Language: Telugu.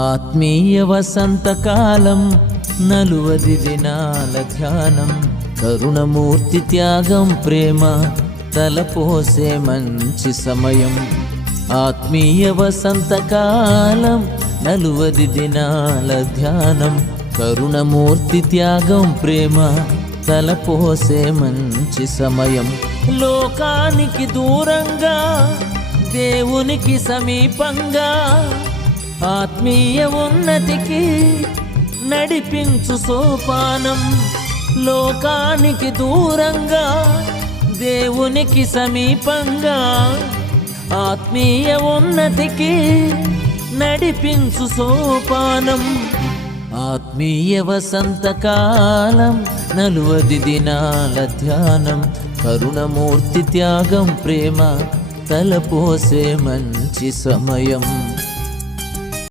ఆత్మీయ వసంతకాలం 40 దినాల ధ్యానం కరుణమూర్తి త్యాగం ప్రేమ తలపోసే మంచి సమయం. ఆత్మీయ వసంతకాలం 40 దినాల ధ్యానం కరుణమూర్తి త్యాగం ప్రేమ తలపోసే మంచి సమయం. లోకానికి దూరంగా దేవునికి సమీపంగా ఆత్మీయ ఉన్నతికి నడిపించు సోపానం. లోకానికి దూరంగా దేవునికి సమీపంగా ఆత్మీయ ఉన్నతికి నడిపించు సోపానం. ఆత్మీయ వసంతకాలం 40 దినాల ధ్యానం కరుణమూర్తి త్యాగం ప్రేమ తలపోసే మంచి సమయం.